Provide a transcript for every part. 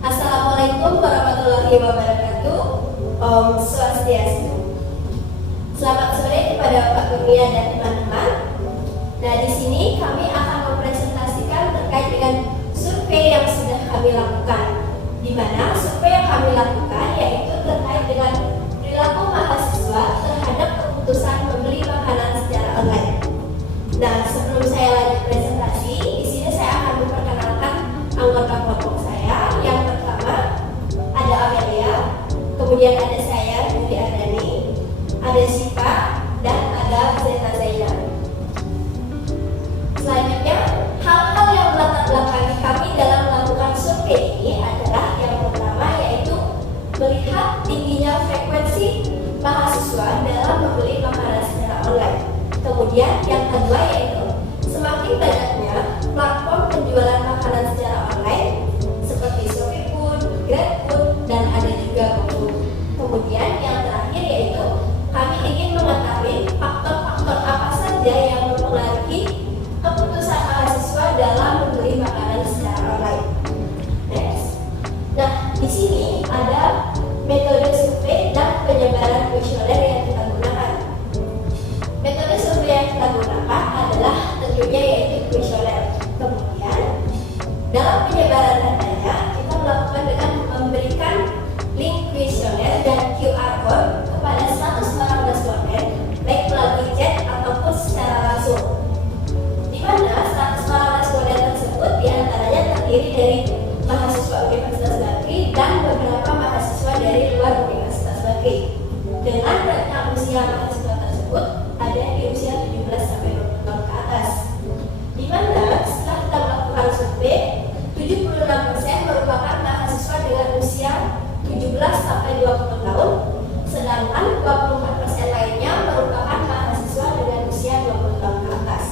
Assalamualaikum warahmatullahi wabarakatuh. Om Swastiastu. Selamat sore kepada Pak Kurnia dan teman-teman. Nah, di sini kami akan mempresentasikan terkait dengan survei yang sudah kami lakukan. Di mana survei yang kami lakukan yaitu terkait dengan perilaku mahasiswa terhadap keputusan membeli makanan secara online. Nah, sebelum saya lanjut presentasi, di sini saya akan memperkenalkan anggota kelompok saya. Yang pertama ada Amelia, kemudian ada saya, Yudi Ardani, ada Syifa, dan ada Zeta Zainab. Selanjutnya, hal-hal yang melatar belakangi kami dalam melakukan survei ini adalah yang pertama yaitu melihat tingginya frekuensi mahasiswa dalam membeli makanan secara online. Kemudian yang kedua yaitu semakin banyaknya platform penjualan makanan secara online seperti ShopeeFood, GrabFood, dan ada juga GoFood. Kemudian yang terakhir yaitu kami ingin mengetahui faktor-faktor apa saja yang mempengaruhi keputusan mahasiswa dalam membeli makanan secara online. Next. Nah, di sini ada metode survei dan penyebaran kuesioner yang kita gunakan. Metode survei yang kita gunakan adalah tentunya yaitu kuesioner. Kemudian dalam penyebaran datanya kita melakukan dengan memberikan link kuesioner dan QR code kepada 100 orang responden baik melalui chat ataupun secara langsung. Di mana 100 orang responden tersebut diantaranya terdiri dari mahasiswa Universitas Bakri dan beberapa mahasiswa dari luar Universitas Bakri. Dengan rentang usia mahasiswa tersebut ada di usia 17 sampai 20 tahun ke atas. Di mana setelah kita melakukan survei, 76% merupakan mahasiswa dengan usia 17 sampai 20 tahun, sedangkan 24% lainnya merupakan mahasiswa dengan usia 20 tahun ke atas.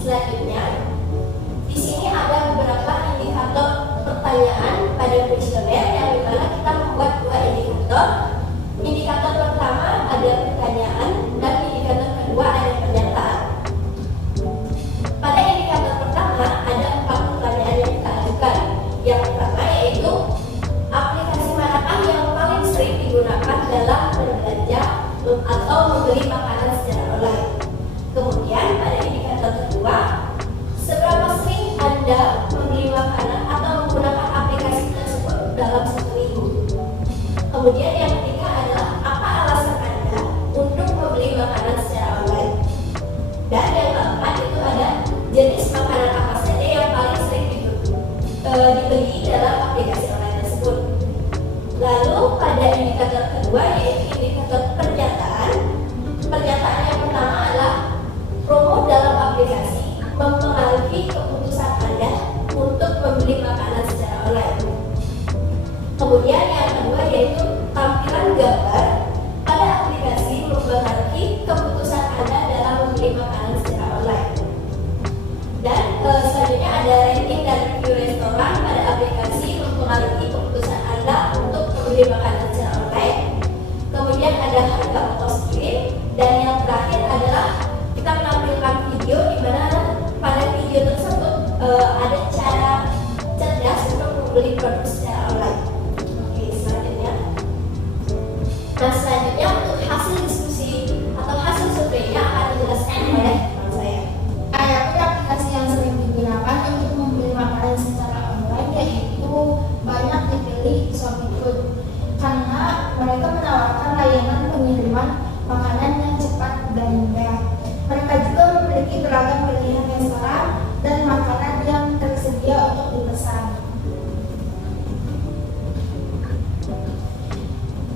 Selanjutnya, di sini ada beberapa indikator pertanyaan pada kuesioner yang dimana kita membuat dua indikator. Indikator pertama ada pertanyaan dan indikator kedua ada pernyataan. Pada indikator pertama ada 4 pertanyaan yang kita ajukan. Yang pertama yaitu aplikasi manakah yang paling sering digunakan dalam berbelanja atau membeli makanan secara online. Kemudian pada indikator kedua, seberapa sering Anda membeli makanan atau menggunakan aplikasi tersebut dalam satu minggu. Kemudian yang ketiga adalah apa alasan Anda untuk membeli makanan secara online. Dan yang keempat itu ada jenis makanan apa saja yang paling sering dibeli dalam aplikasi online tersebut. Lalu pada indikator kedua yaitu indikator pernyataan. Pernyataan yang pertama adalah promo dalam aplikasi mempengaruhi keputusan Anda untuk membeli makanan secara online. Kemudian yang kedua yaitu tampilan gambar pada aplikasi mempengaruhi keputusan Anda dalam membeli makanan secara online. Dan selanjutnya ada ranking dan review restoran pada aplikasi mempengaruhi keputusan Anda untuk membeli makanan secara online. Kemudian ada harga ongkos kirim, dan yang terakhir adalah kita menampilkan video di mana pada video tersebut ada cara cerdas untuk membeli produk secara online. Oke, selanjutnya. Nah, selanjutnya untuk hasil diskusi atau hasil surveinya akan dijelaskan oleh teman saya. Adapun aplikasi yang sering digunakan untuk membeli makanan secara online yaitu banyak dipilih ShopeeFood karena mereka menawarkan layanan pengiriman makanan yang cepat dan mudah. Mereka juga memiliki beragam pilihan restoran dan makanan yang tersedia untuk dipesan.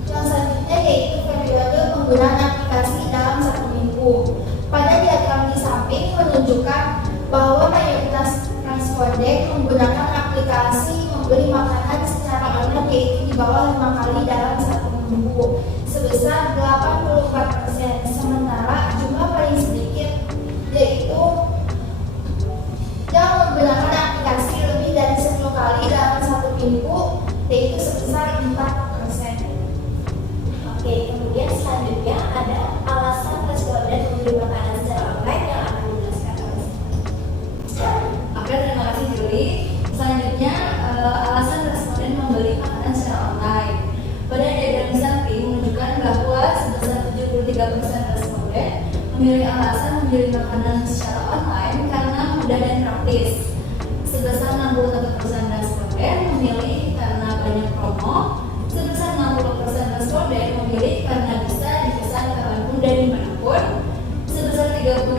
Yang selanjutnya yaitu periode penggunaan aplikasi dalam satu minggu. Pada diagram di samping menunjukkan bahwa mayoritas responden menggunakan aplikasi membeli makanan secara online yaitu di bawah 5 kali dalam satu minggu sebesar 84%. Sementara jumlah paling sedikit yaitu yang menggunakan aplikasi lebih dari 10 kali dalam satu minggu yaitu sebesar 4%. Oke, kemudian selanjutnya ada alasan responden membeli makanan secara online yang akan dijelaskan oleh memilih alasan membeli makanan secara online karena mudah dan praktis. Sebesar 61% responden memilih karena banyak promo. Sebesar 60% responden memilih karena bisa dipesan kapanpun dan dimanapun. Sebesar 36%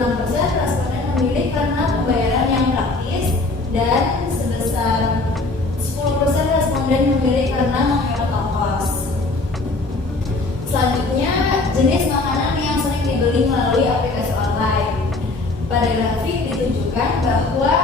responden memilih karena pembayaran yang praktis. Dan sebesar 10% responden memilih karena menghemat ongkos. Selanjutnya, jenis makanan yang sering dibeli melalui aplikasi online. Pada grafik ditunjukkan bahwa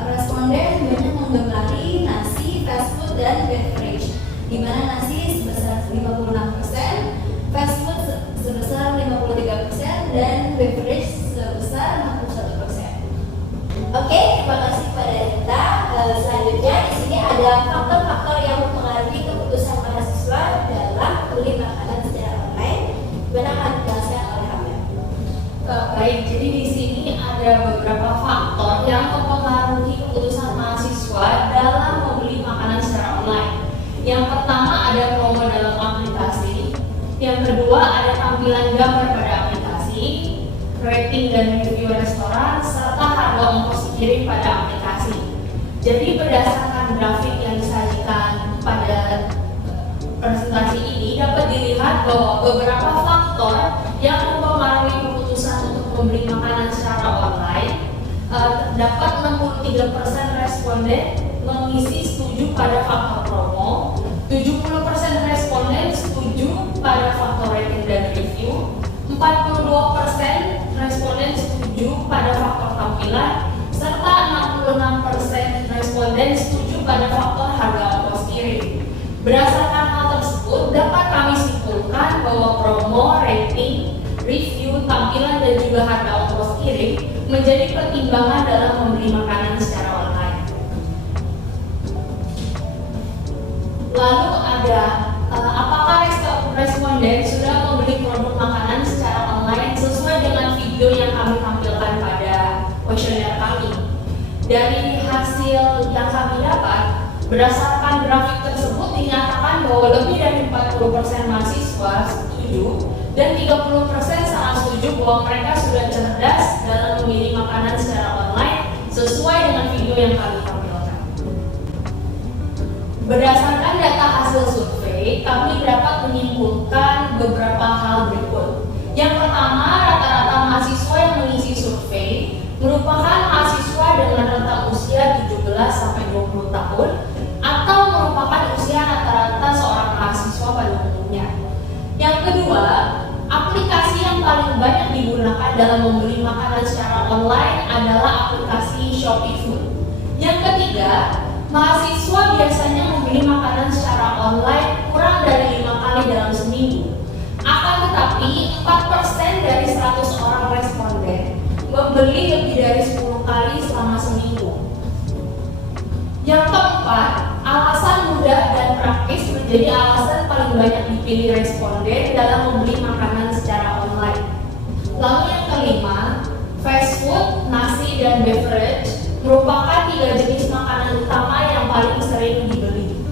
responden banyak menggemari nasi, fast food, dan beverage, di mana nasi sebesar 56%, fast food sebesar 53%, dan beverage sebesar 61%. Oke, terima kasih kepada Rita. Selanjutnya di sini ada faktor-faktor yang mempengaruhi keputusan mahasiswa dalam membeli makanan secara online. Gimana akan dijelaskan oleh Amel? Baik, jadi di sini ada beberapa faktor yang mempengaruhi keputusan mahasiswa dalam membeli makanan secara online. Yang pertama ada promo dalam aplikasi. Yang kedua ada tampilan gambar pada aplikasi, rating dan review restoran, serta harga ongkos kirim pada aplikasi. Jadi berdasarkan grafik yang disajikan pada presentasi ini dapat dilihat bahwa beberapa faktor yang mempengaruhi keputusan untuk membeli makanan secara online. Terdapat 63% responden mengisi setuju pada faktor promo, 70% responden setuju pada faktor rating dan review, 42% responden setuju pada faktor tampilan, serta 66% responden setuju pada faktor harga ongkos kirim. Berdasarkan hal tersebut, dapat kami simpulkan bahwa promo, rating, review, tampilan, dan juga harga ongkos kirim menjadi pertimbangan dalam membeli makanan secara online. Lalu ada apakah responden sudah membeli produk makanan secara online sesuai dengan video yang kami tampilkan pada kuesioner kami. Dari hasil yang kami dapat, berdasarkan grafik tersebut dinyatakan bahwa lebih dari 40% mahasiswa setuju dan 30% sangat setuju bahwa mereka sudah cerdas dalam memilih makanan secara online sesuai dengan video yang kami tampilkan. Berdasarkan data hasil survei, kami dapat menyimpulkan beberapa hal berikut. Yang pertama, rata-rata mahasiswa yang mengisi survei merupakan mahasiswa dengan rentang usia 17-20 tahun atau merupakan usia rata-rata seorang mahasiswa pada umumnya. Yang kedua, aplikasi yang paling banyak digunakan dalam membeli makanan secara online adalah aplikasi Shopee Food. Yang ketiga, mahasiswa biasanya membeli makanan secara online kurang dari 5 kali dalam seminggu. Akan tetapi, 4% dari 100 orang responden membeli lebih dari 10 kali selama seminggu. Yang keempat, alasan mudah dan praktis menjadi alasan paling banyak dipilih responden dalam membeli makanan secara online. Lalu yang kelima, fast food, nasi, dan beverage merupakan 3 jenis makanan utama yang paling sering dibeli.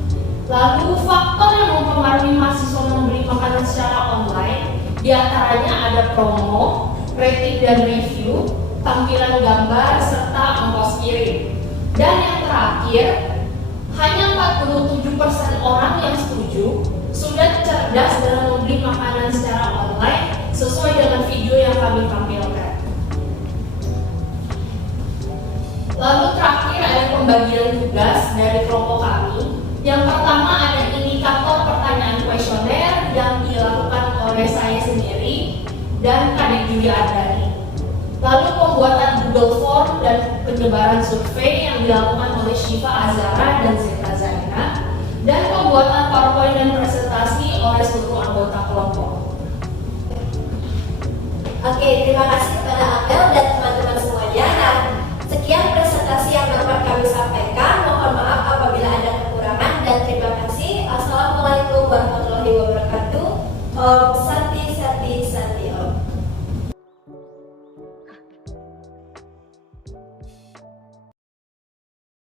Lalu faktor yang mempengaruhi mahasiswa membeli makanan secara online diantaranya ada promo, rating dan review, tampilan gambar, serta ongkos kirim. Dan yang terakhir, hanya 47% orang yang setuju sudah cerdas dalam membeli makanan secara online sesuai dengan video yang kami tampilkan. Lalu terakhir ada pembagian tugas dari kelompok kami. Yang pertama ada indikator pertanyaan kuesioner yang dilakukan oleh saya sendiri dan Kadek Juli Ardani. Lalu pembuatan Google Form dan penyebaran survei yang dilakukan oleh Syifa Azara dan Zeta Zaina, dan pembuatan PowerPoint dan presentasi oleh seluruh anggota kelompok. Oke, terima kasih kepada Amel dan teman-teman semuanya. Nah, sekian presentasi yang dapat kami sampaikan. Mohon maaf apabila ada kekurangan dan terima kasih. Assalamualaikum warahmatullahi wabarakatuh.